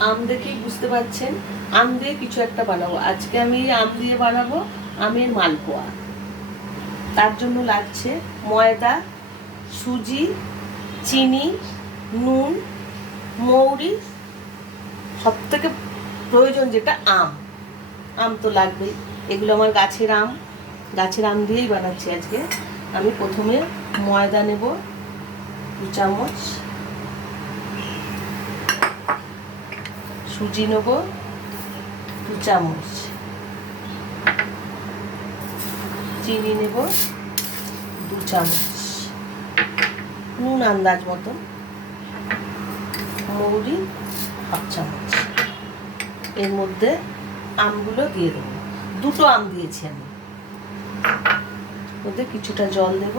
আম দেখেই বুঝতে পারছেন, আম দিয়ে কিছু একটা বানাবো। আজকে আমি আম দিয়ে বানাবো আমের মালপোয়া। তার জন্য লাগছে ময়দা, সুজি, চিনি, নুন, মৌরি সব থেকে প্রয়োজন যেটা আম। আম তো লাগবেই। এগুলো আমার গাছের আম। গাছের আম দিয়েই বানাচ্ছি আজকে। আমি প্রথমে ময়দা নেব, দু চামচ। সুজি নেব, দু চামচ চিনি নেব, দু চামচ নুন আন্দাজ মতো মৌরি হাফ চামচ। এর মধ্যে আমগুলো দিয়ে দেবো। দুটো আম দিয়েছি আমি। মধ্যে কিছুটা জল দেব।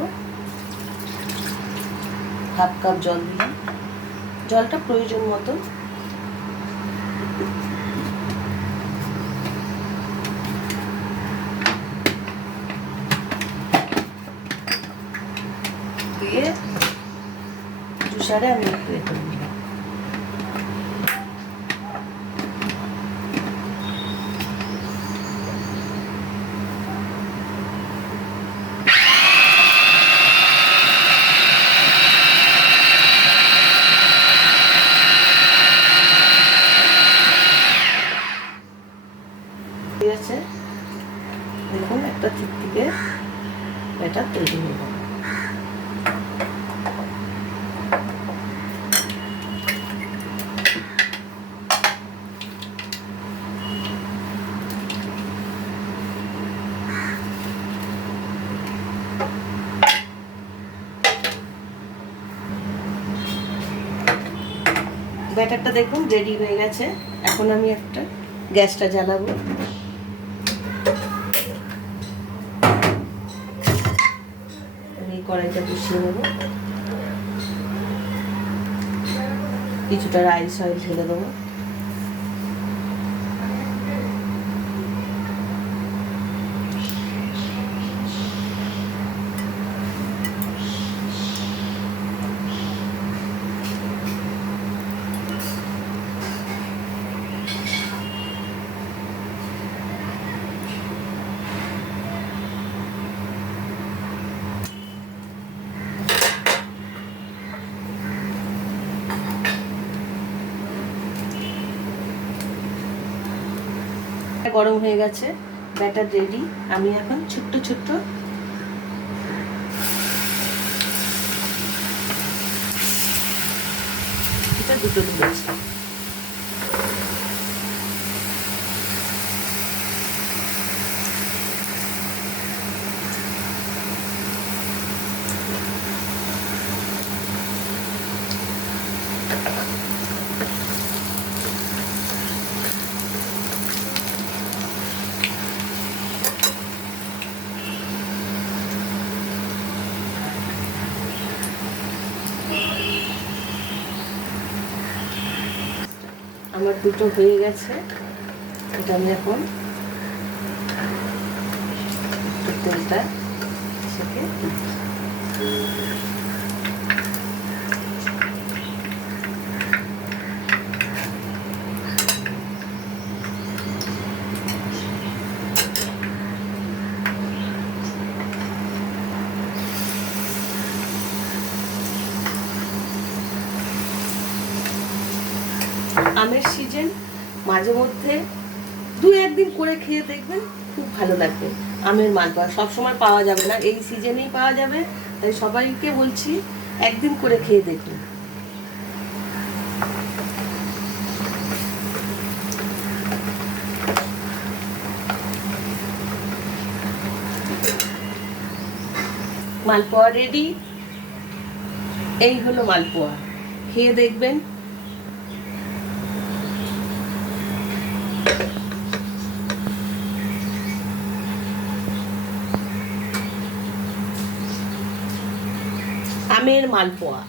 হাফ কাপ জল দিলাম। জলটা প্রয়োজন মতো দিয়ে জুসারে আমি একটু এ করে। নিলাম দেখুন একটা দিক এটা তৈরি হয়ে গেল। ব্যাটারটা দেখুন রেডি হয়ে গেছে। এখন আমি একটা গ্যাসটা জ্বালাবো। আমি কড়াইটা বসিয়ে নেব। কিছুটা রাইস অয়েল ঢেলে দেবো। গরম হয়ে গেছে ব্যাটার রেডি আমি এখন ছোট্ট ছোট্ট এটা দুটো দিয়েছি আমার দুটো হয়ে গেছে। এটা আমি এখন তেলটা আমের সিজন, মাঝে মধ্যে দু একদিন করে খেয়ে দেখবেন, খুব ভালো লাগবে আমের মালপোয়া সবসময় পাওয়া যাবে না, এই সিজনেই পাওয়া যাবে, তাই সবাইকে বলছি একদিন করে খেয়ে দেখুন। মালপোয়া রেডি এই হলো মালপোয়া, খেয়ে দেখবেন। আমের মালপোয়া।